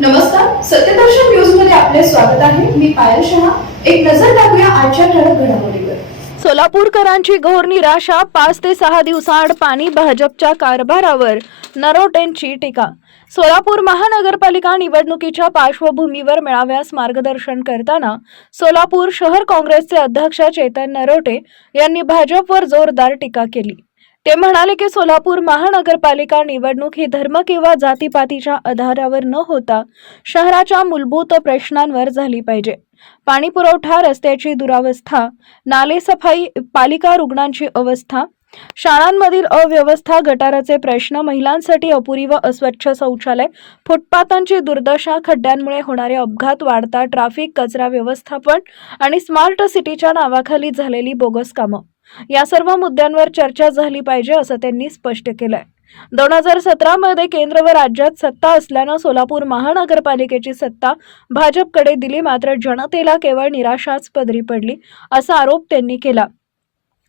नमस्कार, सत्यदर्शन न्यूज मध्ये आपले स्वागत आहे. मी पायल शहा. एक नजर टाकूया आजच्या ठळक घडामोडीवर. सोलापूरकरांची घोर निराशा. 5 ते 6 दिवसाआड पाणी. भाजपच्या कारभारावर नरोटेंची टीका. सोलापूर महानगरपालिका निवडणुकीच्या पार्श्वभूमीवर मेळाव्यास मार्गदर्शन करताना सोलापूर शहर काँग्रेसचे अध्यक्ष चेतन नरोटे यांनी भाजपवर जोरदार टीका केली. ते म्हणाले की सोलापूर महानगरपालिका निवडणूक ही धर्म किंवा जातीपातीच्या आधारावर न होता शहराच्या मूलभूत प्रश्नांवर झाली पाहिजे. पाणी पुरवठा, रस्त्याची दुरावस्था, नाले सफाई, पालिका रुग्णांची अवस्था, शाळांमधील अव्यवस्था, गटाराचे प्रश्न, महिलांसाठी अपुरी व अस्वच्छ शौचालय, फुटपाथांची दुर्दशा, खड्ड्यांमुळे होणारे अपघात, वाढता ट्रॅफिक, कचरा व्यवस्थापन आणि स्मार्ट सिटीच्या नावाखाली झालेली बोगस कामं, या सर्व मुद्द्यांवर चर्चा झाली पाहिजे असं त्यांनी स्पष्ट केलंय. 2017 मध्ये केंद्र व राज्यात सत्ता असल्यानं सोलापूर महानगरपालिकेची सत्ता भाजपकडे दिली, मात्र जनतेला केवळ निराशाच पदरी पडली असा आरोप त्यांनी केला.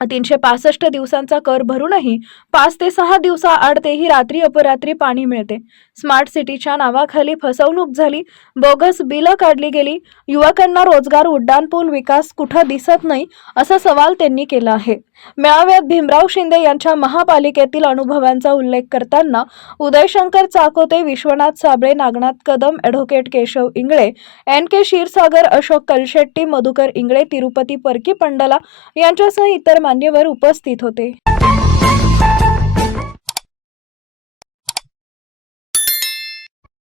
365 दिवसांचा कर भरूनही 5 ते 6 दिवसाआड तेही रात्री अपरात्री पाणी मिळते. स्मार्ट सिटीच्या नावाखाली फसवणूक झाली, बोगस बिलं काढली गेली, युवकांना रोजगार, उड्डाणपूल, विकास कुठं दिसत नाही असा सवाल त्यांनी केला आहे. मेळाव्यात भीमराव शिंदे यांच्या महापालिकेतील अनुभवांचा उल्लेख करताना उदयशंकर चाकोते, विश्वनाथ साबळे, नागनाथ कदम, ॲडव्होकेट केशव इंगळे, NK क्षीरसागर, अशोक कलशेट्टी, मधुकर इंगळे, तिरुपती परकी पंडला यांच्यासह इतर मान्यवर उपस्थित होते.